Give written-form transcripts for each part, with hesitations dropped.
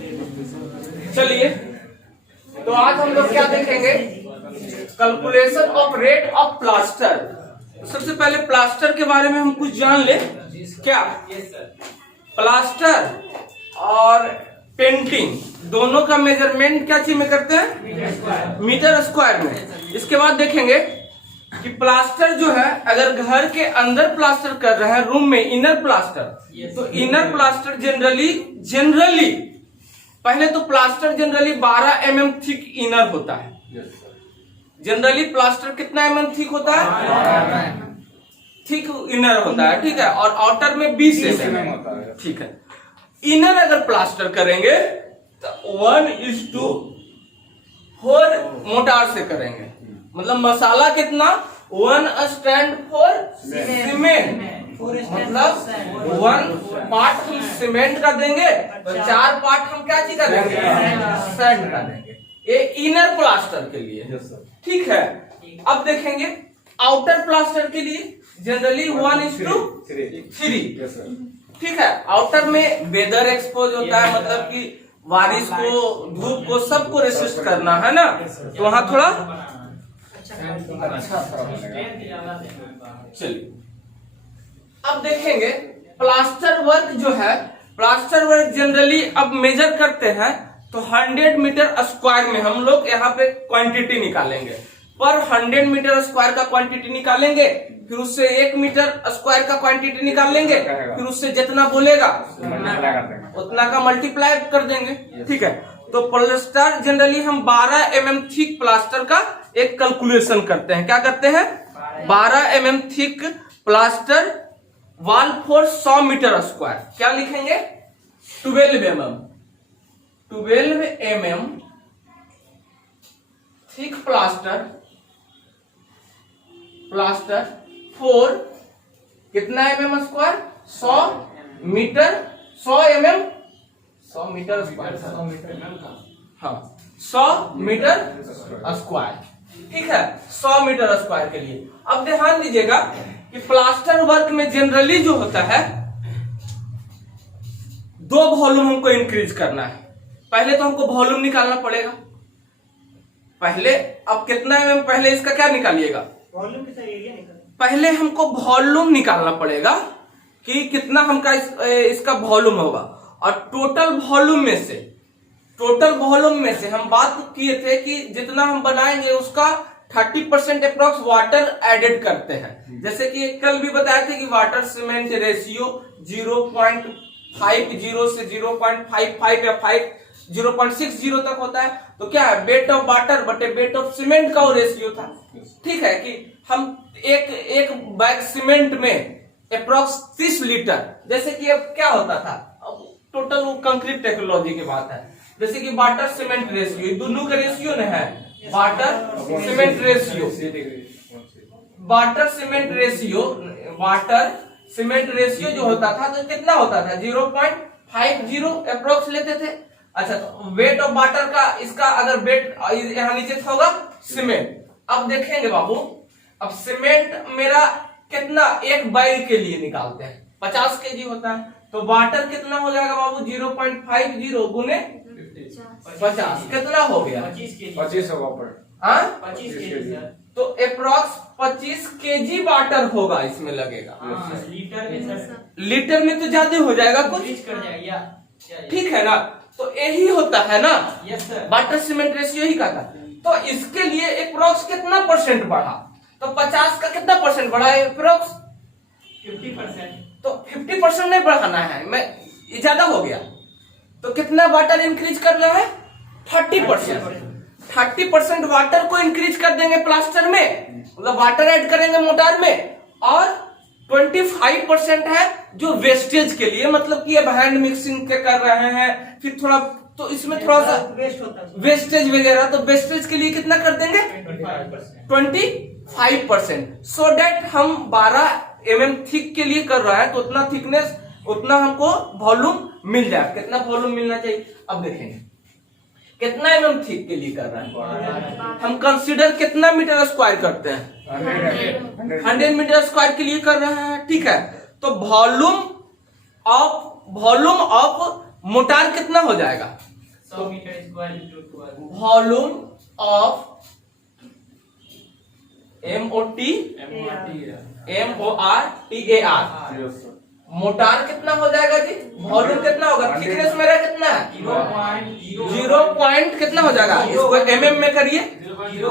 चलिए, तो आज हम लोग क्या देखेंगे, calculation of rate of plaster. सबसे पहले प्लास्टर के बारे में हम कुछ जान ले। क्या प्लास्टर और पेंटिंग दोनों का मेजरमेंट क्या चीज में करते हैं, मीटर स्क्वायर में। इसके बाद देखेंगे कि प्लास्टर जो है, अगर घर के अंदर प्लास्टर कर रहे हैं, रूम में इनर प्लास्टर, तो इनर प्लास्टर जनरली पहले तो plaster generally 12 mm thick inner होता है। जनरली प्लास्टर कितना mm थिक होता है, थिक इनर होता है, ठीक है। और आउटर में 20 mm होता है, ठीक है। इनर अगर प्लास्टर करेंगे तो 1:4 मोटार से करेंगे, मतलब मसाला कितना 1 स्टैंड फॉर सीमेंट, मतलब 1 पार्ट हम सीमेंट का देंगे तो 4 पार्ट हम क्या चीज का देंगे, सैंड का देंगे। ये इनर प्लास्टर के लिए, ठीक है। अब देखेंगे आउटर प्लास्टर के लिए जनरली 1:3, ठीक है। आउटर में वेदर एक्सपोज होता है, मतलब कि बारिश को, धूप को, सबको रेसिस्ट करना है ना, तो वहां थोड़ा अच्छा। चलिए अब देखेंगे प्लास्टर वर्क जो है, प्लास्टर वर्क जनरली अब मेजर करते हैं तो 100 मीटर स्क्वायर में हम लोग यहाँ पे क्वांटिटी निकालेंगे। पर 100 मीटर स्क्वायर का क्वांटिटी निकालेंगे, फिर उससे 1 मीटर स्क्वायर का क्वांटिटी निकाल लेंगे, फिर उससे जितना बोलेगा उतना का मल्टीप्लाई कर देंगे, ठीक है। तो प्लास्टर जनरली हम 12 mm थिक प्लास्टर का एक कैलकुलेशन करते हैं। क्या करते हैं, 12 mm thick plaster wall for 100 metre square. क्या लिखेंगे, 12 mm थिक प्लास्टर फॉर कितना mm स्क्वायर, 100 मीटर स्क्वायर, हाँ 100 मीटर स्क्वायर, ठीक है। 100 मीटर स्क्वायर के लिए अब ध्यान दीजिएगा कि प्लास्टर वर्क में जनरली जो होता है 2 वॉल्यूम हमको इंक्रीज करना है। पहले तो हमको वॉल्यूम निकालना पड़ेगा पहले। अब कितना mm, पहले इसका क्या निकालिएगा, वॉल्यूम कितना एरिया निकाल, पहले हमको वॉल्यूम निकालना पड़ेगा कि कितना हमका इसका वॉल्यूम होगा। और टोटल वॉल्यूम में से हम बात किए थे कि जितना हम बनाएंगे उसका 30% अप्रोक्स वाटर एडेड करते हैं। जैसे कि कल भी बताए थे कि वाटर सीमेंट रेशियो 0.50 से 0.55 या 0.60 तक होता है। तो क्या है, वेट ऑफ वाटर बटे वेट ऑफ सीमेंट का वो रेशियो था, ठीक है। कि हम एक बैग सीमेंट में अप्रोक्स 30 लीटर, जैसे कि अब क्या होता था, अब टोटल वो कंक्रीट टेक्नोलॉजी की बात है। जैसे कि वाटर सीमेंट रेशियो, दोनों का रेशियो न है, वाटर सीमेंट रेशियो जो होता था तो कितना होता था, 0.50 अप्रोक्स लेते थे। अच्छा, तो वेट ऑफ वाटर का, इसका अगर वेट यहाँ नीचे होगा सीमेंट। अब देखेंगे बाबू, अब सीमेंट मेरा कितना एक बैग के लिए निकालते हैं, 50 kg होता है, तो वाटर कितना हो जाएगा बाबू, 0.50 गुने 50 कितना हो गया, 25 होगा पर, 25 kg, तो अप्रोक्स 25 kg वाटर होगा इसमें लगेगा। लीटर में तो ज्यादा हो जाएगा कुछ, ठीक है ना। तो यही होता है ना, वाटर सीमेंट रेशियो ही का था। तो इसके लिए अप्रोक्स कितना परसेंट बढ़ा, तो 50 का कितना परसेंट बढ़ा, अप्रोक्स 50%। तो 50% नहीं बढ़ाना है, मैं ज्यादा हो गया, तो कितना वाटर इंक्रीज करना है, 30% वाटर को इंक्रीज कर देंगे प्लास्टर में, मतलब वाटर ऐड करेंगे मोटार में। और 25% है जो वेस्टेज के लिए, मतलब कि अब हैंड मिक्सिंग के कर रहे हैं, फिर थोड़ा तो इसमें थोड़ा सा वेस्टेज वगैरह, तो वेस्टेज के लिए कितना कर देंगे, 25%, सो डेट हम 12 mm थिक के लिए कर रहा है तो उतना थिकनेस, उतना हमको वॉल्यूम मिल जाए। कितना वॉल्यूम मिलना चाहिए, अब देखेंगे कितना mm थिक के लिए कर रहा है, हम कंसीडर कितना मीटर स्क्वायर करते हैं, 100 मीटर स्क्वायर के लिए कर रहे हैं, ठीक है। तो वॉल्यूम ऑफ मोटार कितना हो जाएगा, 100 metre square into 12 volume of MOTAR mortar कितना हो जाएगा जी? वॉल्यूम कितना होगा? थिकनेस मेरा कितना है? 0. कितना हो जाएगा? इसको mm में करिए,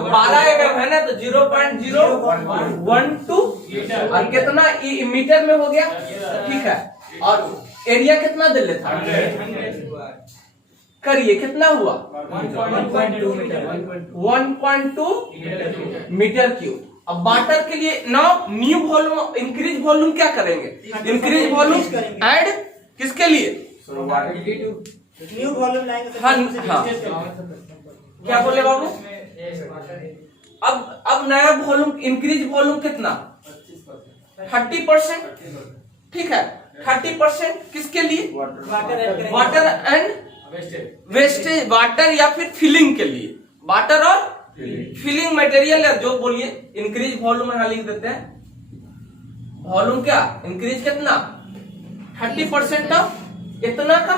12 mm है ना, तो 0.012 और कितना मीटर में हो गया? ठीक है। और एरिया कितना दे लेता? 100 करिए, कितना हुआ? 1.2 मीटर क्यूब। अब वाटर के लिए now new volume, increase volume क्या करेंगे? इंक्रीज वॉल्यूम ऐड किसके लिए? न्यू वॉल्यूम लाएंगे। हाँ, क्या बोले बाबू? अब नया वॉल्यूम, इंक्रीज वॉल्यूम कितना? 30%। ठीक है, 30% किसके लिए? वाटर एंड वेस्टेज, वाटर या फिर फिलिंग के लिए, वाटर और फिलिंग मटेरियल या जो बोलिए। इंक्रीज वॉल्यूम यहां लिख देते हैं। वॉल्यूम क्या इंक्रीज कितना? 30% ऑफ इतना का।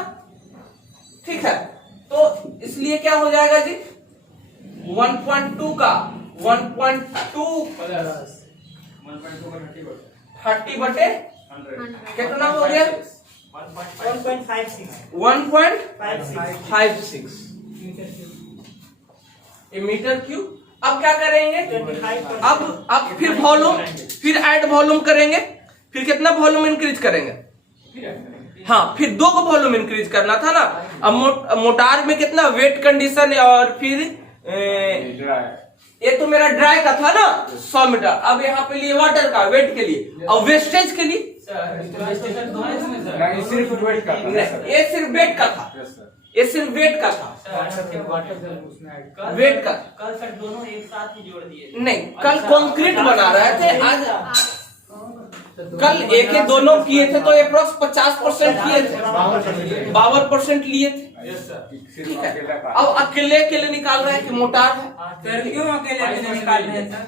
ठीक है, तो इसलिए क्या हो जाएगा जी? 1.2 का 1.2 30 बटे कितना हो गया? 1.56 मीटर क्यूब। अब क्या करेंगे? अब फिर वॉल्यूम, फिर ऐड वॉल्यूम करेंगे। फिर कितना वॉल्यूम इंक्रीज करेंगे? हाँ, फिर 2 को वॉल्यूम इंक्रीज करना था ना। अब मोटार में कितना वेट कंडीशन और फिर ये तो मेरा ड्राई का था ना 100 मीटर। अब यहाँ पे लिए वाटर का वेट के लिए और वेस्टेज के लिए सिर्फ वेट का था। ये सिर्फ वेट का था, ये सिर्फ वेट का था, वेट का। कल सर दोनों एक साथ ही जोड़ दिए। नहीं, कल कंक्रीट बना रहे थे, आज कल एक ही दोनों किए थे तो अप्रोक्स 50% किए थे, 52% लिए थे। ठीक है, अब अकेले अकेले निकाल रहे हैं कि मोटार है। सर क्यों अकेले अकेले निकाल रहे हैं सर?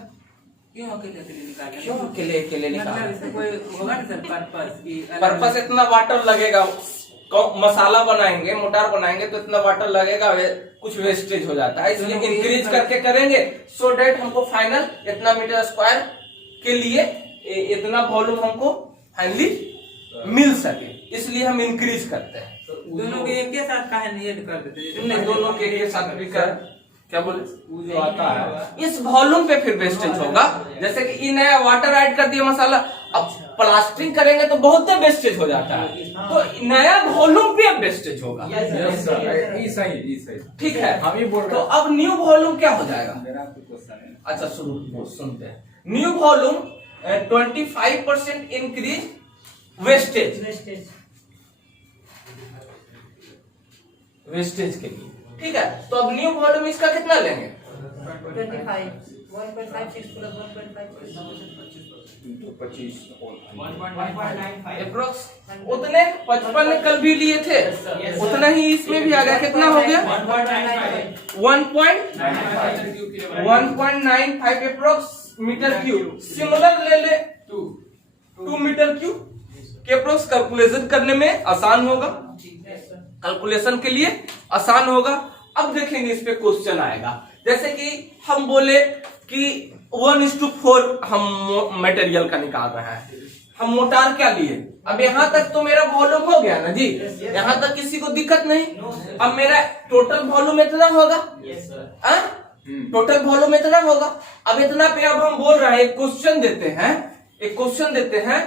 क्यों अकेले अकेले निकाल रहे हैं? क्यों अकेले अकेले निकाल मतलब रहे इसमें कोई होगा ना सर पर्पस की? हैं? पर्पस इतना वाटर लगेगा, मसाला बनाएंगे, मोटार बनाएंगे तो इतना वाटर लगेगा, कुछ वेस्टेज हो जाता है, इसलिए इंक्रीज करके करेंगे सो डेट हमको फाइनल इतना मीटर स्क्वायर के लिए इतना वॉल्यूम हमको फाइनली मिल सके, इसलिए हम इंक्रीज करते हैं। दोनों के एक के साथ काहे नहीं ऐड कर देते? नहीं, दोनों के एक साथ भी कर, क्या बोले, जो आता है इस वॉल्यूम पे फिर वेस्टेज होगा। जैसे कि ये नया वाटर ऐड कर दिया मसाला, अब प्लास्टिंग करेंगे तो बहुत वेस्टेज हो जाता है, तो नया वॉल्यूम पे अब वेस्टेज होगा। सही। ठीक है, हम ही बोल तो रहे अब न्यू वॉल्यूम क्या हो जाएगा? मेरा तो क्वेश्चन है। अच्छा सुनते हैं। न्यू वॉल्यूम 25% इंक्रीज वेस्टेज के लिए। ठीक है, तो अब न्यू वॉल्यूम इसका कितना लेंगे? 25 उतने 55 में कल भी लिए थे, उतना ही इसमें भी आ गया। कितना हो गया? 1.95 अप्रोक्स मीटर क्यूब। सिमिलर ले ले 2 मीटर क्यूब के अप्रोक्स। कैलकुलेशन करने में आसान होगा, कैलकुलेशन के लिए आसान होगा। अब देखेंगे इस पे क्वेश्चन आएगा, जैसे कि हम बोले कि 1:4 हम मटेरियल का निकाल रहे हैं, हम मोटार क्या लिए? अब यहाँ तक तो मेरा वॉल्यूम हो गया ना जी, यहाँ तक किसी को दिक्कत नहीं। अब मेरा टोटल वॉल्यूम इतना होगा, टोटल वॉल्यूम इतना होगा। अब इतना पे अब हम बोल रहे हैं, एक क्वेश्चन देते हैं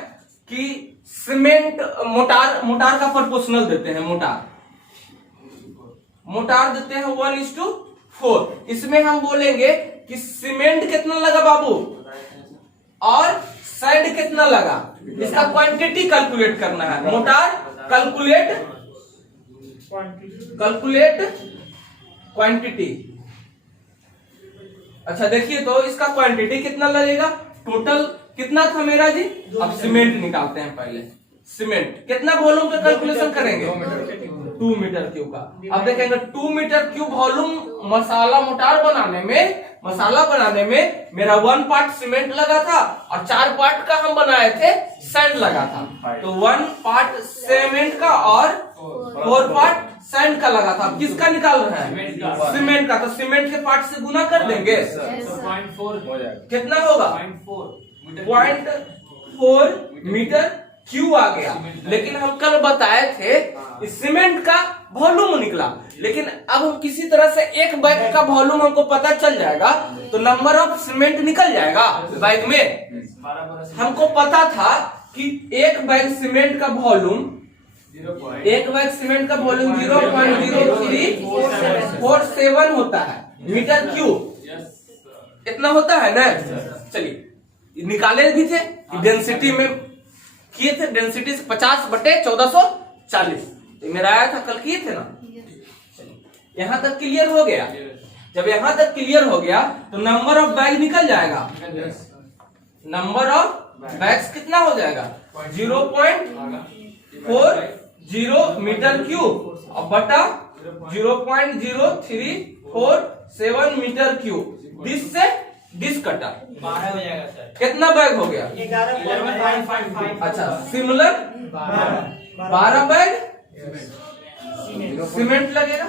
कि सीमेंट मोटार का प्रोपोर्शनल देते हैं, मोटार देते हैं 1:4। इसमें हम बोलेंगे कि सीमेंट कितना लगा बाबू और सैंड कितना लगा, इसका क्वांटिटी कैलकुलेट करना है। Motor calculate quantity. अच्छा देखिए, तो इसका क्वांटिटी कितना लगेगा? टोटल कितना था मेरा जी? अब सीमेंट निकालते हैं पहले। सीमेंट कितना वॉल्यूम का कैलकुलेशन करेंगे? 2 मीटर क्यूब का। अब देखेंगे 2 मीटर क्यूब वॉल्यूम मसाला बनाने में मेरा 1 पार्ट सीमेंट लगा था और 4 पार्ट का हम बनाए थे सैंड लगा था। तो 1 पार्ट सीमेंट का और 4 पार्ट सैंड का लगा था। किसका निकाल रहे हैं? सीमेंट का। तो सीमेंट के पार्ट से गुना कर देंगे। हो जाएगा। कितना होगा? 0.4 मीटर क्यू आ गया। लेकिन हम कल बताए थे कि सीमेंट का वॉल्यूम निकला, लेकिन अब हम किसी तरह से एक बैग का वॉल्यूम हमको पता चल जाएगा तो नंबर ऑफ सीमेंट निकल जाएगा बैग में। हमको पता था कि एक बैग सीमेंट का वॉल्यूम 0.0347 होता है मीटर क्यूब। इतना होता है ना। चलिए निकाले भी थे डेंसिटी में किए थे, डेंसिटी 50/1440 मेरा आया था, कल किए थे ना। यहां तक क्लियर हो गया। जब यहां तक क्लियर हो गया तो नंबर ऑफ बैग निकल जाएगा। नंबर ऑफ बैग्स कितना हो जाएगा? 0.40 मीटर क्यूब और बटा 0.0347 मीटर क्यूब। डिस से डिस कटा 12 हो जाएगा सर। कितना बैग हो गया? 11.5। अच्छा सिमिलर 12 बैग सीमेंट लगेगा।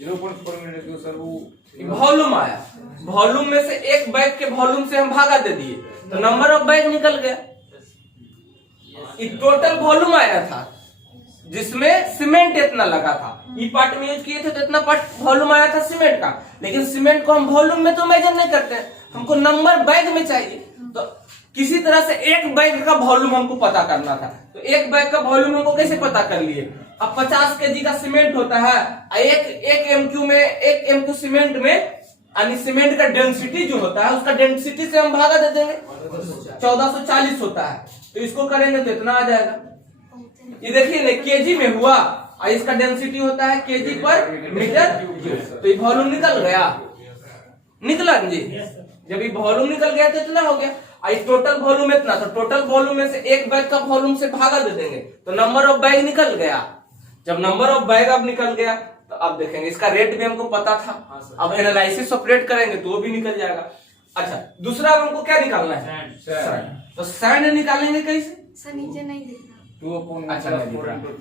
0.4 मिनट क्यों सर? वो वॉल्यूम आया, वॉल्यूम में से एक बैग के वॉल्यूम से हम भागा दे दिए तो नंबर ऑफ बैग निकल गया। टोटल वॉल्यूम आया था जिसमें सीमेंट इतना लगा था। ई पार्ट में यूज किए थे तो इतना पार्ट वॉल्यूम आया था सीमेंट का। लेकिन सीमेंट को हम वॉल्यूम में तो मेजर नहीं करते, हमको नंबर बैग में चाहिए। तो किसी तरह से एक बैग का वॉल्यूम हमको पता करना था। तो एक बैग का वॉल्यूम हमको कैसे पता कर लिए? अब 50 kg का सीमेंट होता है, एक MQ सीमेंट में यानी सीमेंट का डेंसिटी जो होता है उसका डेंसिटी से हम भागा दे देंगे। 1440 होता है तो इसको करेंगे तो इतना आ जाएगा। ये देखिए ना केजी में हुआ और इसका डेंसिटी होता है केजी पर मीटर। तो ये वॉल्यूम निकल गया, निकला जी। जब ये वॉल्यूम निकल गया तो इतना हो गया। टोटल वॉल्यूम इतना, तो टोटल वॉल्यूम में से एक बैग का वॉल्यूम से भागा दे देंगे तो नंबर ऑफ बैग निकल गया। जब नंबर ऑफ बैग अब निकल गया तो अब देखेंगे इसका रेट भी हमको पता था। अब एनालिसिस ऑपरेट करेंगे तो वो भी निकल जाएगा। अच्छा दूसरा हमको क्या निकालना है? सैंड। तो सैंड निकालेंगे कैसे? सर नीचे नहीं दिख रहा। 2 अच्छा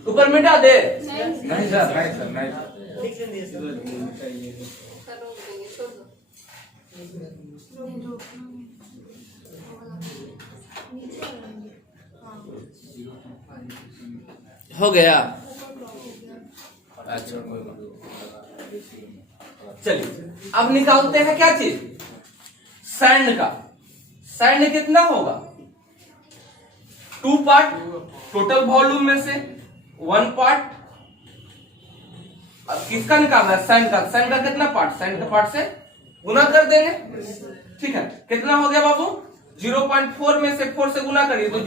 ऊपर मिटा दे। नहीं सर, नहीं सर, नहीं सर। सर रोक देंगे, छोड़ दो। नहीं रोकना नहीं। वो वाला नीचे लगाएंगे। हाँ। हो गया। ऊपर ब्लॉक हो गया। अच्छा चलिए अब निकालते हैं क्या चीज? सैंड का। सैंड कितना होगा? 2 पार्ट टोटल वॉल्यूम में से 1 पार्ट। अब किसका निकालना है? सैंड का। सैंड का कितना पार्ट? सैंड के पार्ट से गुना कर देंगे। ठीक है कितना हो गया बाबू? 0.4 में से 4 से गुना करिए तो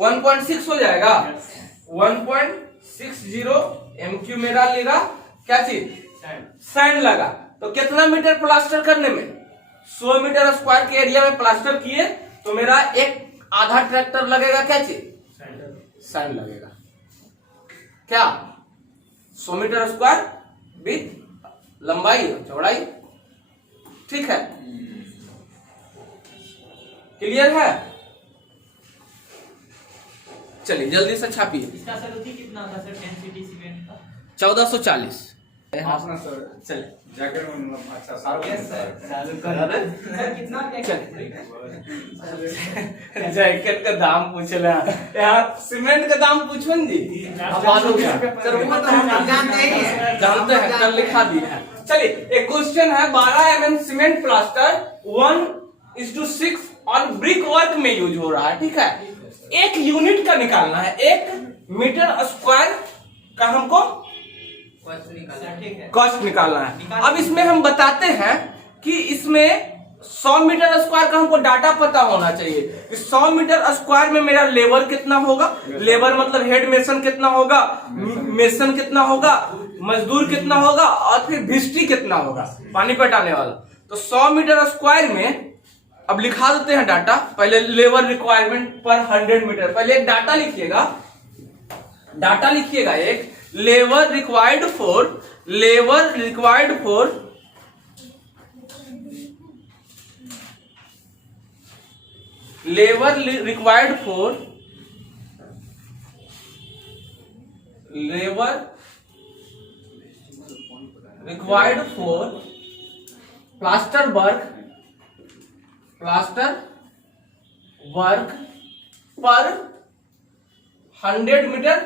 1.6 हो जाएगा। 1.60 MQ मेरा लेगा क्या चीज? सैंड लगा। तो कितना मीटर प्लास्टर करने में? 100 मीटर स्क्वायर के एरिया में प्लास्टर किए तो मेरा एक आधा ट्रैक्टर लगेगा क्या चीज? सैंड लगेगा। क्या 100 मीटर स्क्वायर विथ लंबाई चौड़ाई। ठीक है क्लियर है? चलिए जल्दी से छापिए। इसका सर उसी कितना था सर डेंसिटी सीमेंट का? 1440। अपना सर चलिए जैकेट में अच्छा सारा कितना जैकेट का दाम पूछ रहे हैं यार। सीमेंट का दाम पूछो ना जी। अब मालूम है सर, वो तो हम जानते हैं, कल लिखा दिया है। चलिए एक क्वेश्चन है 12 mm सीमेंट प्लास्टर 1:6 और ब्रिक वर्क में यूज हो रहा है। ठीक है एक यूनिट का निकालना है, 1 मीटर स्क्वायर का हमको कॉस्ट निकालना है। अब इसमें हम बताते हैं कि इसमें 100 मीटर स्क्वायर का हमको डाटा पता होना चाहिए कि 100 मीटर स्क्वायर में मेरा लेबर कितना होगा। लेबर मतलब हेड मेसन कितना होगा, मेसन कितना होगा, मजदूर कितना होगा और फिर भिस्टी कितना होगा पानी पटाने वाला। तो 100 मीटर स्क्वायर में अब लिखा देते हैं डाटा। पहले लेबर रिक्वायरमेंट पर 100 मीटर। पहले एक डाटा लिखिएगा, डाटा लिखिएगा एक labour required for 1 labour required for plaster work पर 100 मीटर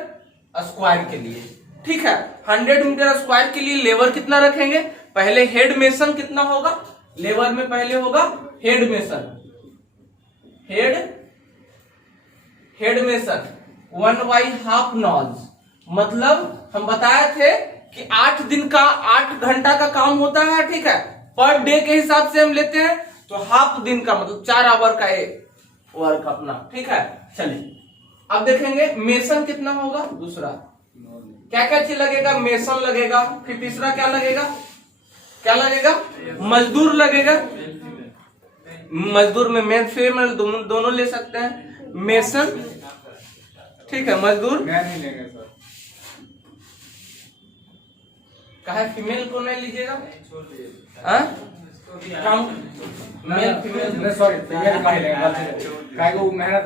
स्क्वायर के लिए। ठीक है, 100 मीटर स्क्वायर के लिए लेबर कितना रखेंगे? पहले हेड मेसन कितना होगा? लेबर में पहले होगा हेड मेसन 1/2 नॉज। मतलब हम बताए थे कि 8 दिन का 8 घंटा का काम होता है। ठीक है, पर डे के हिसाब से हम लेते हैं, तो हाफ दिन का मतलब 4 आवर का वर्क अपना। ठीक है, चलिए अब देखेंगे मेसन कितना होगा। दूसरा क्या क्या चीज लगेगा? मेसन लगेगा, फिर तीसरा क्या लगेगा? मजदूर लगेगा। मजदूर में मेल फीमेल दोनों ले सकते हैं। मेसन, ठीक है, मजदूर मैं नहीं लेंगे सर। कहा फीमेल को नहीं लीजिएगा? काम मेल फीमेल सॉरी, फीमेल का ही लेंगे काहे को मेहनत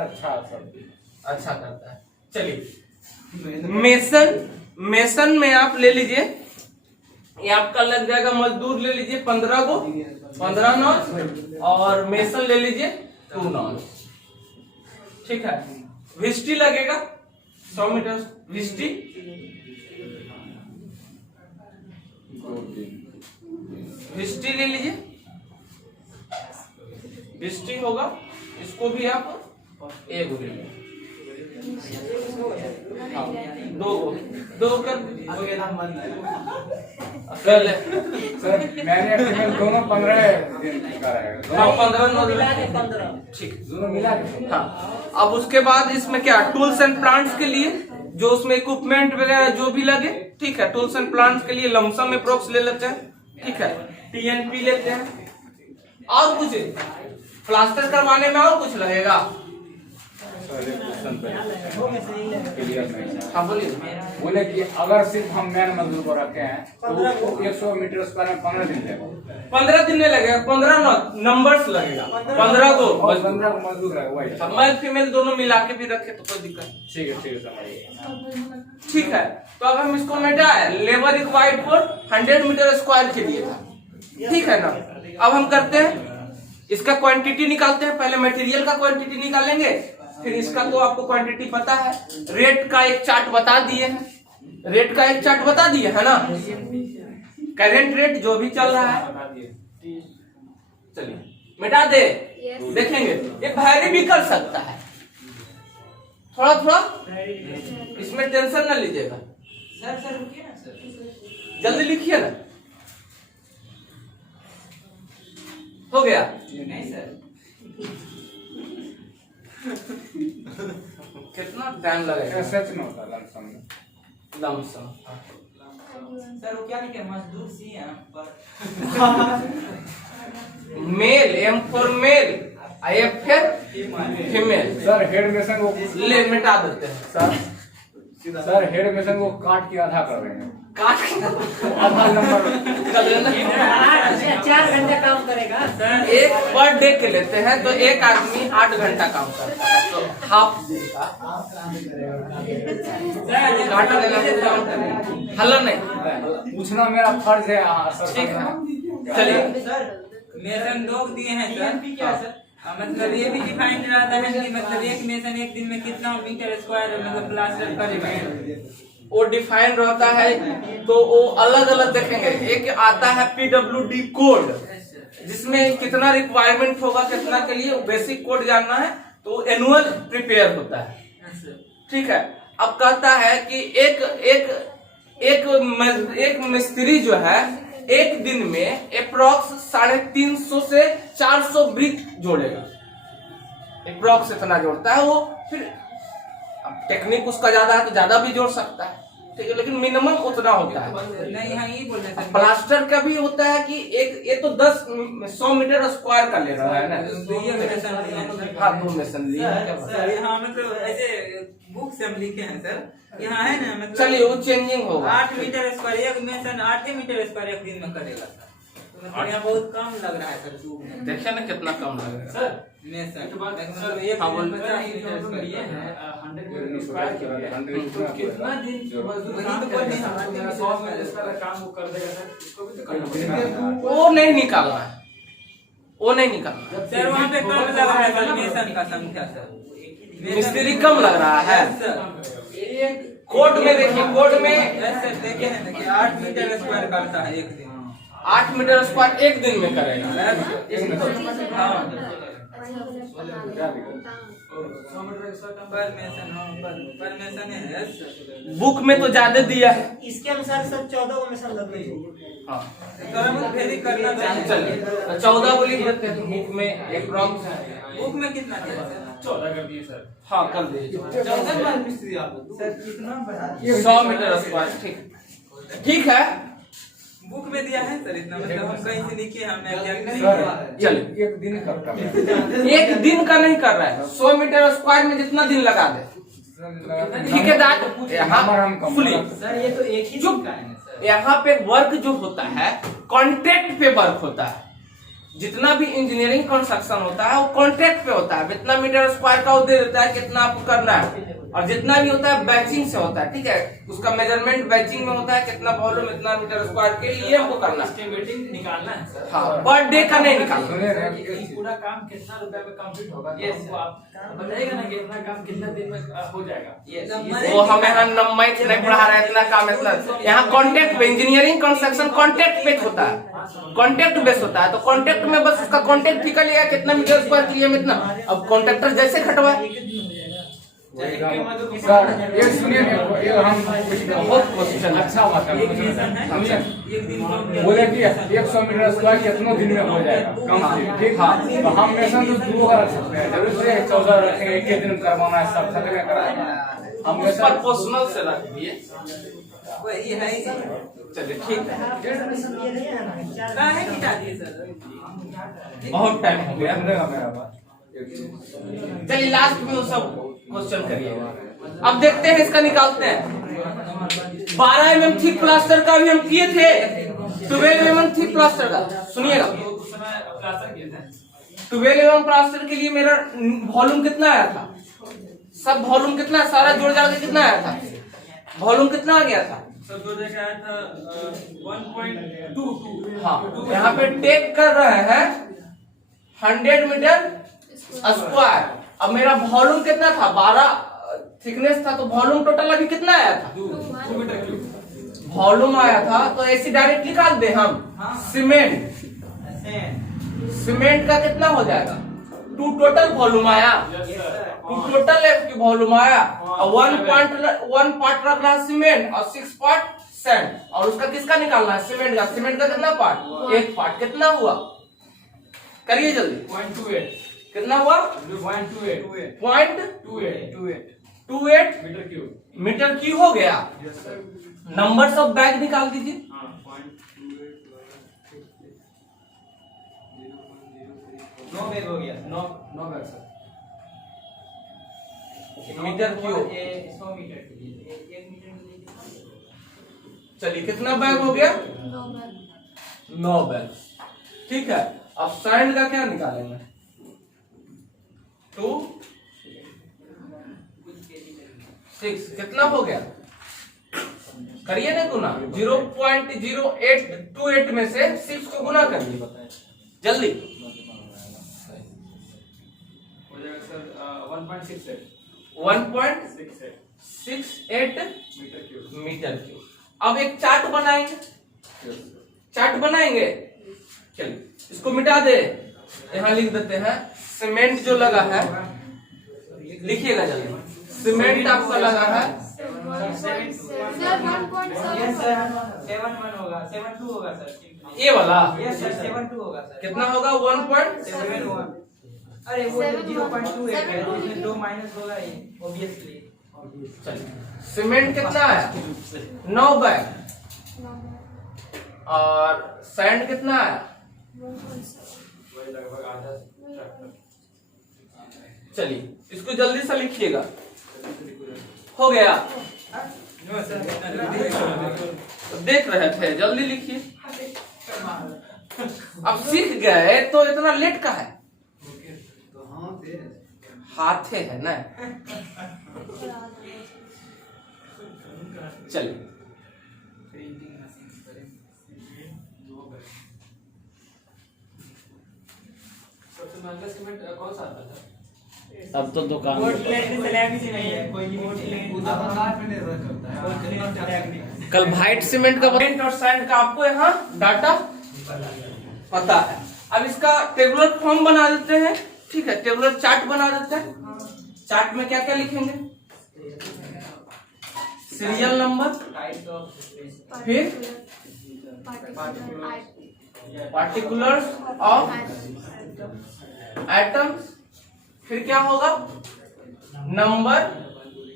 अच्छा करता है। चलिए मेसन में आप ले लीजिए, ये आपका लग जाएगा। मजदूर ले लीजिए 15 नॉज, और मेसन ले लीजिए 2 नॉज। ठीक है, विस्टी लगेगा 100 मीटर विस्टी, विस्टी ले लीजिए। विस्टी होगा, इसको भी आप 1 ले लीजिए। दो कर ले सर। मैंने फीमेल दोनों 15 दिन का रहेगा। 15 ठीक, दोनों मिला के। हाँ। अब उसके बाद इसमें क्या, टूल्स एंड प्लांट्स के लिए जो उसमें इक्विपमेंट वगैरह जो भी लगे। ठीक है, टूल्स एंड प्लांट्स के लिए लमसम में अप्रोक्स ले लेते हैं। ठीक है, टीएनपी लेते हैं। और कुछ प्लास्टर करवाने में और कुछ लगेगा? हाँ बोलिए। बोले कि अगर सिर्फ हम मैन मजदूर को रखे हैं तो 100 मीटर स्क्वायर में 15 दिन लगेगा। 15 दिन नहीं लगेगा, 15 नंबर्स लगेगा। 15 को 15 को मजदूर है वही। मेल फीमेल दोनों मिला के भी रखे तो कोई दिक्कत नहीं। ठीक है समझ। ठीक है, तो अब हम इसको मिटाए। Labour required for 100 metre square के लिए था। ठीक है ना। अब हम करते हैं, इसका क्वांटिटी निकालते हैं। पहले मटेरियल का क्वांटिटी निकालेंगे, फिर इसका तो आपको क्वांटिटी पता है। रेट का एक चार्ट बता दिए हैं, है ना। करेंट रेट जो भी चल रहा है, चलिए मिटा दे। देखेंगे ये वैरी भी कर सकता है, थोड़ा इसमें टेंशन ना लीजिएगा। सर रुकिए ना सर, जल्दी लिखिए ना। हो गया? नहीं सर, कितना टाइम लगेगा? सच में होता लमसम में। लमसम सर वो क्या लिखे? मजदूर सी है पर male, M for male, F female. Sir head mason वो ले मिटा देते हैं। सर हेड मेसन वो काट के आधा कर रहे हैं। काट आधा नंबर कर लेना। 4 घंटे काम करेगा सर। एक पर डे के लेते हैं तो एक आदमी 8 घंटा काम करता है, तो हाफ डे का काट लेना। हल्ला नहीं, पूछना मेरा फर्ज है। सर ठीक है, चलिए। सर मेसन 2 दिए हैं सर। क्या सर? मतलब ये भी डिफाइन रहता है कि मतलब एक मेसन एक दिन में कितना मीटर स्क्वायर मतलब प्लास्टर करेगा। वो डिफाइन रहता है, तो वो अलग अलग देखेंगे। एक आता है PWD कोड, जिसमें कितना रिक्वायरमेंट होगा कितना के लिए, बेसिक कोड जानना है तो एनुअल प्रिपेयर होता है। ठीक है, अब कहता है कि एक मिस्त्री जो है एक दिन में अप्रोक्स 350 से 400 ब्रिक जोड़ेगा। अप्रोक्स इतना जोड़ता है वो। फिर अब टेक्निक उसका ज्यादा है तो ज्यादा भी जोड़ सकता है, ठीक है, लेकिन मिनिमम उतना होता है। नहीं हाँ ये बोल रहे हैं प्लास्टर का भी होता है कि ये तो 100 मीटर स्क्वायर का ले रहा है ना। हाँ 2 मेसन लिए। हाँ मतलब ऐसे बुक से हम लिखे हैं सर, यहाँ है ना मतलब। चलिए वो चेंजिंग होगा। 8 मीटर स्क्वायर एक मेसन 8 मीटर स्क्वायर एक दिन में करेगा सर। मतलब यहाँ बहुत कम लग रहा है सर दूर में। देखिए ना कितना कम लग रहा है सर में सर एक बात मतलब सर, एक हाँ, दिन बोल। में 50 मीटर स्क्वायर ये करता है है। 100 स्क्वायर के लिए तो कितना दिन मजदूर वही काम तो बोल रहे हैं, करेगा? 100 में इसका काम वो कर देगा सर, इसको भी तो करना पड़ेगा। वो नहीं निकालना है, वो नहीं निकालना है। सर वहाँ पे कम लग रहा है सर मेसन का संख्या सर। मिस्त्री कम लग रहा है। सर कोड में देखिए, कोड में यस सर देखिए ना, देखिए 8 मीटर स्क्वायर करता है एक दिन। 8 मीटर स्क्वायर एक दिन में करेगा। हाँ सौ मीटर इसका काम परमेशन, हाँ परमेशन है यस सर। बुक में तो ज्यादा दिया है। इसके अनुसार सर 14 में सर लग रही है। हाँ करम फेरी करना चलिए, तो 14 को लिख देते हैं बुक में एक रॉन्ग। बुक में कितना दिया सर? 14 कर दिए सर। हाँ कर दीजिए। 14 बार मिस्त्री आप सर कितना बढ़ा 100 मीटर स्क्वायर ठीक, ठीक है। बुक में दिया है सर इतना, मतलब हम कहीं से लिखे हमने एग्जैक्ट नहीं सर किया। चलिए एक दिन करता है। एक दिन का नहीं कर रहा है, 100 मीटर स्क्वायर में जितना दिन लगा दे। ठेकेदार यहाँ सुनिए, सर ये तो एक ही चुप। दिन का है ना सर। यहाँ पे वर्क जो होता है कॉन्ट्रैक्ट पे वर्क होता है। जितना भी इंजीनियरिंग कंस्ट्रक्शन होता है वो कॉन्ट्रैक्ट पे होता है। कितना मीटर स्क्वायर का वो दे देता है, कितना आपको करना है, और जितना भी होता है बैचिंग से होता है। ठीक है, उसका मेजरमेंट बैचिंग में होता है, कितना वॉल्यूम इतना मीटर स्क्वायर के लिए हमको करना है। एस्टिमेटिंग निकालना है सर। हाँ, पर डे का नहीं निकालना। सुनिए ना, ये पूरा काम कितना रुपए में कंप्लीट होगा, तो हमको आप बताइएगा ना कि इतना काम कितना दिन में हो जाएगा। वो हम यहाँ नंबर नहीं पढ़ा रहे, इतना काम इतना। यहाँ कॉन्ट्रैक्ट पे, इंजीनियरिंग कंस्ट्रक्शन कॉन्ट्रैक्ट पे होता है, कॉन्ट्रैक्ट बेस होता है। तो कॉन्ट्रैक्ट में बस उसका कॉन्ट्रैक्ट फी का लिया कितना मीटर स्क्वायर के लिए में इतना। अब कॉन्ट्रैक्टर जैसे खटवाए। सर ये सुनिए ना, ये हम बहुत क्वेश्चन अच्छा बात है। एक दिन को बोले कि 100 मीटर स्क्वायर कितनों दिन में हो जाएगा कंप्लीट। ठीक है, तो हम मेसन तो 2 रख सकते हैं, जरूर से 14 रखेंगे, एक दिन करवाना है, सब साथ में कराएंगे हम। उस पर पर्सनल से रख दिए। वही है ही। चलिए ठीक है, ये नहीं है ना कहाँ है गिटा दिए सर? बहुत टाइम हो गया। समझेगा मेरा बात। चलिए लास्ट में वो सब क्वेश्चन करिए। अब देखते हैं, इसका निकालते हैं। 12 mm थिक प्लास्टर का भी हम किए थे, 12 mm थिक प्लास्टर का। सुनिएगा, उस समय प्लास्टर किए थे। 12 mm प्लास्टर के लिए मेरा वॉल्यूम कितना आया था, सब वॉल्यूम कितना, सारा जोड़ जाकर कितना आया था, वॉल्यूम कितना आ गया था? सब दो जगह आया था 1.22। हाँ, यहाँ पे टेक कर रहे हैं 100 मीटर स्क्वायर। अब मेरा वॉल्यूम कितना था, 12 थिकनेस था, तो वॉल्यूम टोटल अभी कितना आया था? 2 मीटर क्यूब। वॉल्यूम आया था, तो ऐसे डायरेक्ट निकाल दे हम। सीमेंट, सीमेंट का कितना हो जाएगा? 2 टोटल वॉल्यूम आया, 2 टोटल वॉल्यूम आया, और 1 पार्ट रख रहा है सीमेंट और 6 पार्ट सैंड। और उसका किसका निकालना है? सीमेंट का। सीमेंट का कितना पार्ट? 1 पार्ट। कितना हुआ, करिए जल्दी। 0.28 कितना हुआ? 0.28 28 मीटर क्यूब। मीटर क्यूब हो गया। नंबर सब बैग निकाल दीजिए। हाँ 9 बैग हो गया। 9 bag sir. Metre cube. 100 metre के लिए 1 मीटर के लिए चलिए कितना बैग हो गया? 9 बैग। ठीक है, अब सैंड का क्या निकालेंगे? 2 6 कितना हो गया? करिए ना गुना। 0.0828 में से 6 को गुना करिए जल्दी। हो जाएगा sir 1.68 1.68 metre cube. Metre cube. अब एक चार्ट बनाएंगे, चार्ट बनाएंगे। चलिए इसको मिटा दे, यहाँ लिख देते हैं। सीमेंट जो लगा है, लिखिएगा जल्दी। सीमेंट आपका लगा है 71 होगा, 72 होगा सर। ये वाला। यस सर 72 होगा सर। कितना होगा? 7 होगा। अरे वो 0.28 है, इसमें 2 माइनस होगा ये ऑब्वियसली। चलिए सीमेंट कितना है? 9 बैग। और सैंड कितना है? वही लगभग आधा ट्रैक्टर। चलिए इसको जल्दी से लिखिएगा। हो गया? तो देख रहे थे, जल्दी लिखिए। अब सीख गए तो इतना लेट का है, हाथे है ना। चलिए सबसे महंगा सीमेंट कौन सा आता था? अब तो दुकान पोर्टलैंड स्लैब ही नहीं है कोई कल व्हाइट सीमेंट का पेंट और सैंड का आपको यहाँ डाटा पता है। अब इसका टेबुलर फॉर्म बना देते हैं, ठीक है, टेबुलर चार्ट बना देते हैं। चार्ट में क्या क्या लिखेंगे? सीरियल नंबर, फिर पार्टिकुलर्स ऑफ एटम्स, फिर क्या होगा? नंबर,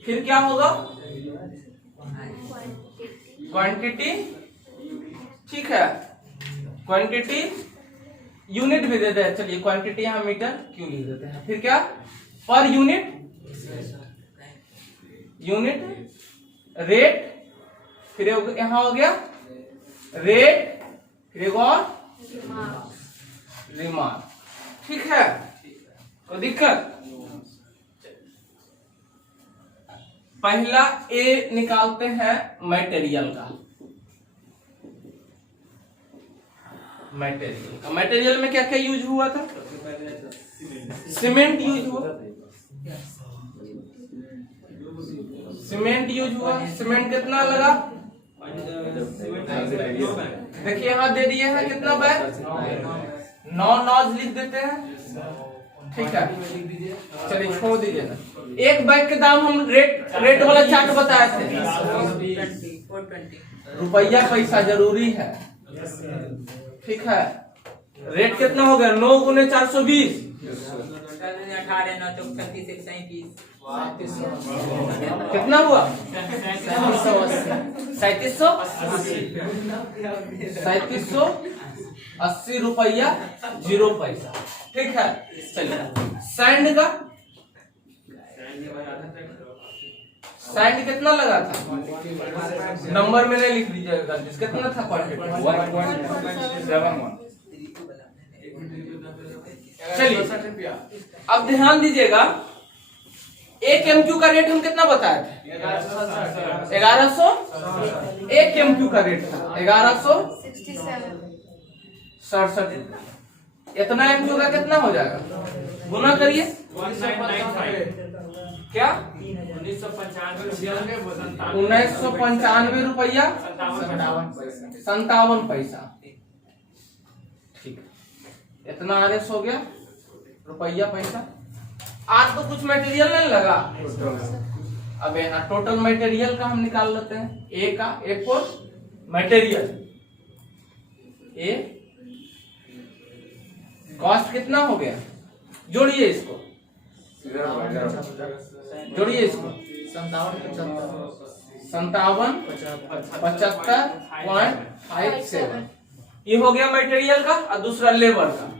फिर क्या होगा? क्वांटिटी, ठीक है, क्वांटिटी, यूनिट भी दे देते हैं। चलिए क्वांटिटी यहाँ मीटर क्यों लिख देते हैं। फिर क्या? पर यूनिट, यूनिट, रेट, फिर यहाँ हो गया रेट, फिर एक और रिमार्क, ठीक है, कोई दिक्कत? पहला ए निकालते हैं मटेरियल का। मटेरियल में क्या क्या यूज हुआ था? सीमेंट यूज हुआ, सीमेंट यूज हुआ। सीमेंट कितना लगा? देखिए यहाँ दे दिए हैं कितना बैग? 9 नॉज लिख देते हैं, ठीक है। चलिए छोड़ दीजिए ना। एक बैग के दाम हम रेट वाला चार्ट बताए थे। 420 रुपया पैसा जरूरी है, ठीक है। रेट कितना हो गया? 9 गुने 420, 18 9 34 137 कितना हुआ? 3780 रुपया 0 पैसा, ठीक है। चलिए सैंड का, सैंड कितना लगा था? नंबर में नहीं लिख दीजिएगा, कितना था क्वांटिटी? 1.71। चलिए अब ध्यान दीजिएगा, 1 MQ का रेट हम कितना बताए थे? 1100। 1 MQ का रेट था 1167। इतना MQ का कितना हो जाएगा? गुना करिए, 1995 क्या? 1995 रुपया 57 पैसा, ठीक। इतना आरएस हो गया, रुपया पैसा। आज तो कुछ मटेरियल नहीं लगा। अब यहाँ टोटल मटेरियल का हम निकाल लेते हैं। ए का, A for material, A cost कितना हो गया? जोड़िए इसको, जोड़िए इसको, 5775.57। ये हो गया मटेरियल का। और दूसरा लेबर का,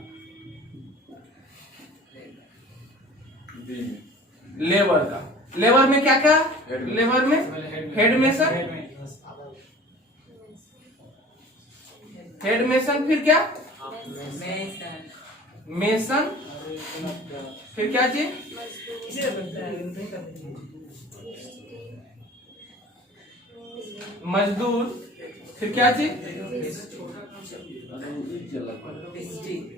लेबर का। लेबर में क्या क्या? लेबर में हेड मेसन, हेड मेसन, फिर क्या? मेसन, फिर क्या चीज? मजदूर, फिर क्या चीज?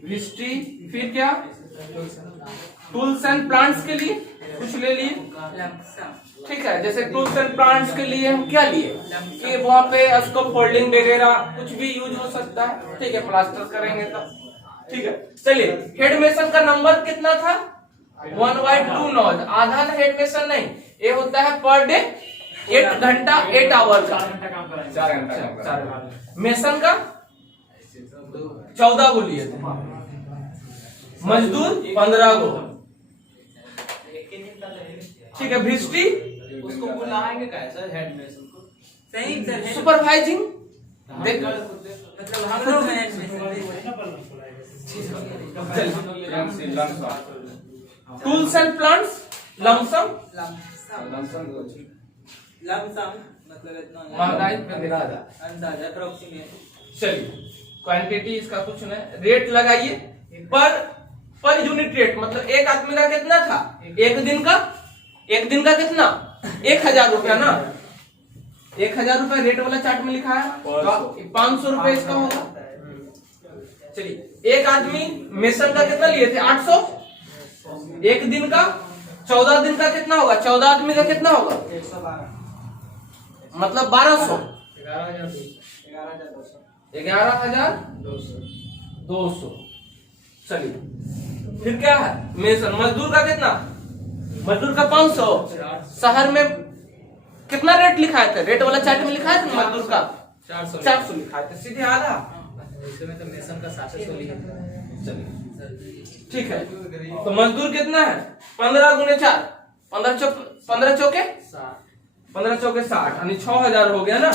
हिस्ट्री, फिर क्या? टूल्स एंड प्लांट्स के लिए कुछ ले लिए, ठीक है। जैसे टूल्स एंड प्लांट्स के लिए हम क्या लिए कि वहाँ पे स्कोप फोल्डिंग वगैरह कुछ भी यूज हो सकता है, ठीक है, प्लास्टर करेंगे तो, ठीक है। चलिए हेड मेसन का नंबर कितना था? 1/2 नॉज। आधा हेड मेसन नहीं, ये होता है पर डे 8 घंटा 8 आवर का, 4 घंटा। मेसन का 14 गो लिए थे, मजदूर 15 गो, ठीक है। भिस्टी उसको बुलाएंगे कैसे? हेड मेसन को सही सर है। सुपरवाइजिंग, देख मतलब हम लोग हैं tools and plants lump sum, lump sum मतलब इतना महंगाई पे गिरा था। अंदाजा अप्रोक्सीमेट। चलिए क्वांटिटी इसका कुछ नहीं, रेट लगाइए पर यूनिट रेट, मतलब एक आदमी का कितना था, एक दिन का कितना 1000 रुपया ना, 1000 रुपया रेट वाला चार्ट में लिखा है, 500 रुपए इसका होगा। चलिए एक आदमी मेसन का कितना लिए थे 800, एक दिन का 14 दिन का कितना होगा, 14 आदमी का कितना होगा, 112 मतलब 1200, 11,200। 11,200। चलिए फिर क्या है मेसन, मजदूर का कितना, मजदूर का 500, शहर में कितना रेट लिखा है, रेट वाला चार्ट में लिखा है था मजदूर का 400 लिखा है, सीधे आधा। इसमें तो मेसन का 700 लिखा है। चलिए ठीक है, तो मजदूर कितना है 15 गुने 4, 15 चौके 60 यानी 6000 हो गया ना।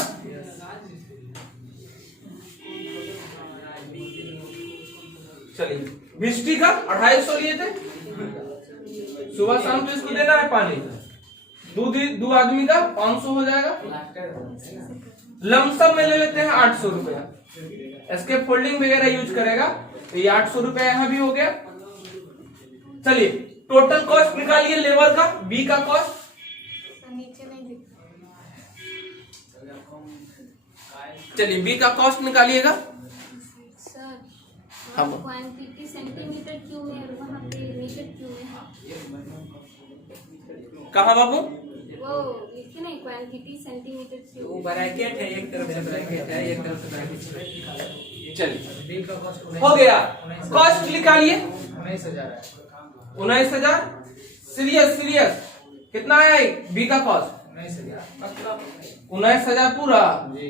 चलिए बिस्टी का 250 लिए थे, सुबह शाम तो इसको देना है पानी, दो आदमी का 500 हो जाएगा। लमसम में ले लेते हैं 800 रुपया, इसके फोल्डिंग वगैरह यूज करेगा तो ये 800 रुपया यहाँ भी हो गया। चलिए टोटल कॉस्ट निकालिए लेबर का, बी का कॉस्ट, नीचे नहीं दिख चलिए बी का कॉस्ट निकालिएगा। सर, हाँ, क्वांटिटी सेंटीमीटर क्यूब में और वहाँ पे मीटर क्यूब में कहाँ बाबू, वो लिखे नहीं क्वांटिटी सेंटीमीटर वो क्यूब। ब्रैकेट है, एक तरफ से ब्रैकेट है, एक तरफ से ब्रैकेट है। चलिए बिल का कॉस्ट हो गया, कॉस्ट निकालिए 19,000 है। 19,000। सीरियस कितना आया बी का कॉस्ट, 19,000 19,000 पूरा जी।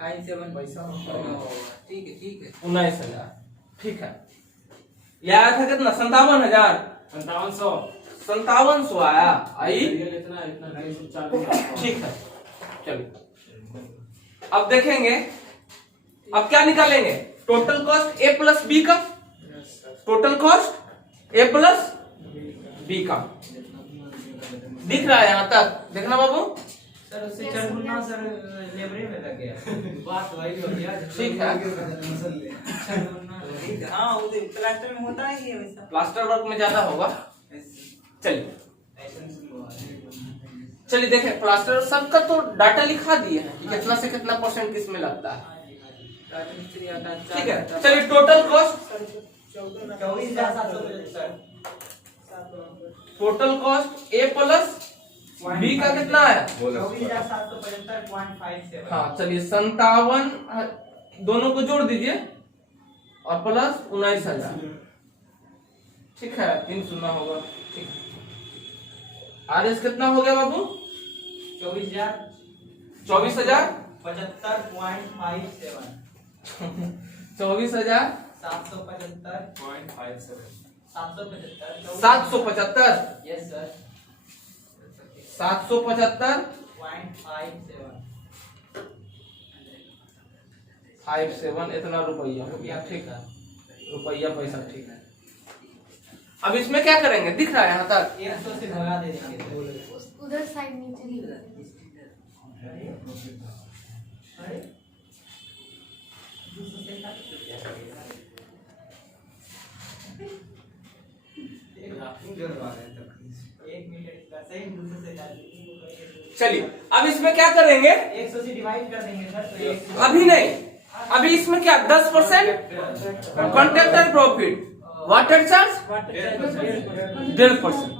57 पैसा ठीक है 19,000 ठीक है। ये आया था कितना 57,000, 5700 आया आई, ठीक है। चलिए अब देखेंगे, अब क्या निकालेंगे, टोटल कॉस्ट ए प्लस बी का, टोटल कॉस्ट ए प्लस बी का दिख रहा है यहाँ तक, देखना बाबू। सर उससे 4 गुना सर लेबरे में लग गया, बात वही हो गया। ठीक है, हाँ वो प्लास्टर में होता है ये वैसा, प्लास्टर वर्क में ज्यादा होगा। चलिए देखें प्लास्टर सबका तो डाटा लिखा दिए हैं कि कितना से कितना परसेंट किस में लगता है, ठीक है। चलिए टोटल कॉस्ट 24,775 टोटल कॉस्ट ए प्लस बी का कितना है, 24,775.57। हाँ चलिए 57 दोनों को जोड़ दीजिए और प्लस 19,000, ठीक है 3 शून्य होगा, ठीक है। आरएस कितना हो गया बाबू, 24,075.57 775 यस सर 775.57 इतना रुपया हो गया, ठीक है रुपया पैसा, ठीक है। अब इसमें क्या करेंगे, दिख रहा है यहाँ तक, 100 से भगा दे देंगे। उधर साइड नीचे नहीं चलिए अब इसमें क्या करेंगे, 100 से डिवाइड कर देंगे सर, तो 100 अभी नहीं, अभी इसमें क्या 10% कॉन्ट्रैक्टर प्रॉफिट, वाटर चार्ज 1.5%,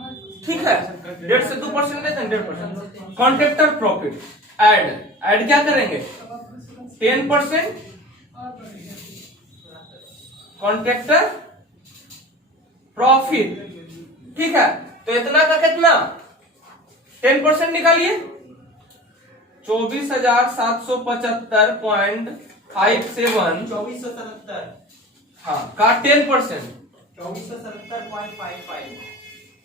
ठीक है 1.5 से 2% देते हैं 1.5%। कॉन्ट्रैक्टर प्रॉफिट ऐड क्या करेंगे 10% कॉन्ट्रैक्टर प्रॉफिट, ठीक है। तो इतना का कितना 10% निकालिए, 24,775.57 2470 हाँ का 10% 2470.55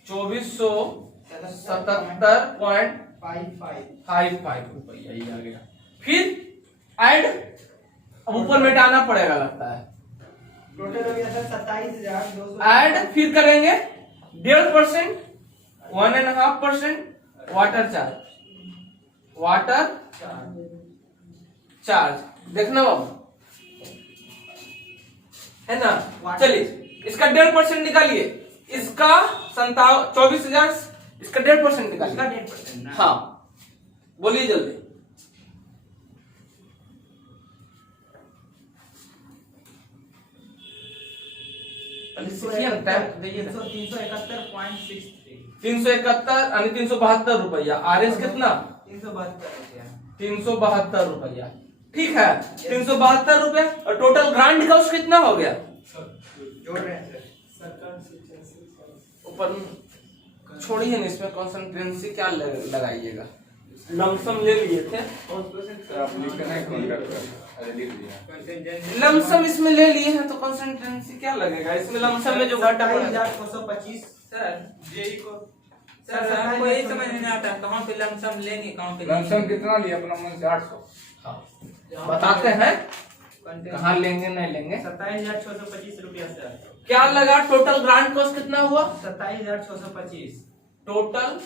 2470.55 रुपया ये आ गया। फिर ऐड अब ऊपर मिटाना पड़ेगा लगता है, टोटल हो गया सर 27,200। ऐड फिर करेंगे 1.5%, 1.5% वाटर चार्ज देखना बाबू, है ना। चलिए इसका 1.5% निकालिए, इसका 24,000, इसका 1.5% निकालिए। 1.5%। हाँ बोलिए जल्दी। सीखिए ना, टाइम देखिए ना। 371.63। 371 आणि 372 रुपया। आरएस कितना? 372 रुपया। 372 रुपया। ठीक है, 372 रुपया। और टोटल ग्रांट का उसका कितना हो गया? जोड़ रहे हैं सर। ऊपर छोड़िए ना, इसमें कॉन्सेंट्रेंसी क्या लगाइएगा। लमसम ले लिए थे, सर आप लिखते नहीं कॉन्ट्रैक्ट अरे लिख दिया। लमसम इसमें ले लिए हैं तो कॉन्सेंट्रेंसी क्या लगेगा इसमें? लमसम में जो घाटा पड़ा 27,625 सर जेई को। सर हमको यही समझ में नहीं आता कहाँ पे लमसम लेनी कहाँ पे लमसम कितना लिया अपना मन से? 800। बताते हैं कहाँ लेंगे नहीं लेंगे। 27,625 रुपया सर। क्या लगा? टोटल ग्रांट कॉस्ट कितना हुआ? 27,625। टोटल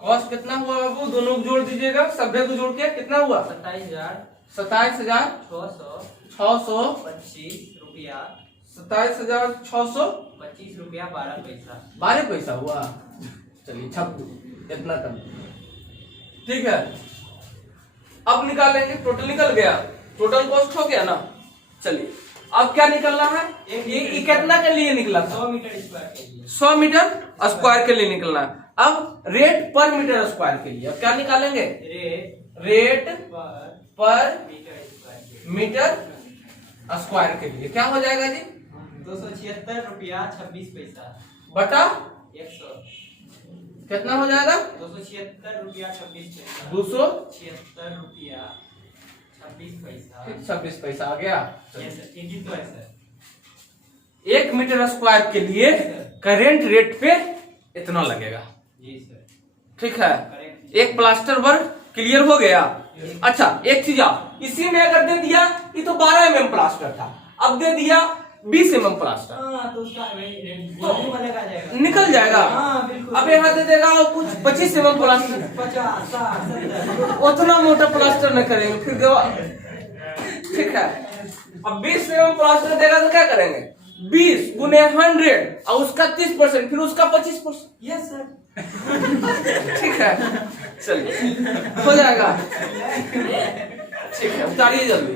कॉस्ट कितना हुआ बाबू? दोनों को जोड़ दीजिएगा, सभ्य को जोड़ के कितना हुआ? 27,625 रुपया। 27,625 रुपया 12 पैसा। 12 पैसा हुआ। चलिए छप्पू इतना कम, ठीक है। अब निकालेंगे, टोटल निकल गया, टोटल कॉस्ट हो गया ना। चलिए अब क्या निकलना है? ये कितना के लिए निकला था? 100 मीटर स्क्वायर के लिए। 100 मीटर स्क्वायर के लिए निकलना है। अब रेट पर मीटर स्क्वायर के लिए अब क्या निकालेंगे? रेट पर मीटर स्क्वायर के लिए क्या हो जाएगा जी? 276 रुपया 26 पैसा बटा 100। कितना हो जाएगा? 276 रुपया 26 पैसा। 276 रुपया 26 पैसा। 26 पैसा आ गया। यस सर, ठीक ही तो है सर। 1 मीटर स्क्वायर के लिए करेंट रेट पे इतना लगेगा। जी सर, ठीक है, करेक्ट। एक प्लास्टर वर्क क्लियर हो गया। अच्छा एक चीज आप इसी में अगर दे दिया, ये तो 12 mm प्लास्टर था, अब दे दिया 20 mm प्लास्टर, हाँ तो उसका वॉल्यूम अलग आ जाएगा, निकल जाएगा। हाँ बिल्कुल। अब यहाँ दे देगा और कुछ 25 mm प्लास्टर, 50, 60, 70। उतना मोटा प्लास्टर न करेंगे फिर देवा। ठीक है, अब 20 mm प्लास्टर देगा तो क्या करेंगे? 20 गुने 100 और उसका 30%, फिर उसका 25%। Yes sir. ठीक है, चलिए हो जाएगा। ठीक है, उतारिए जल्दी।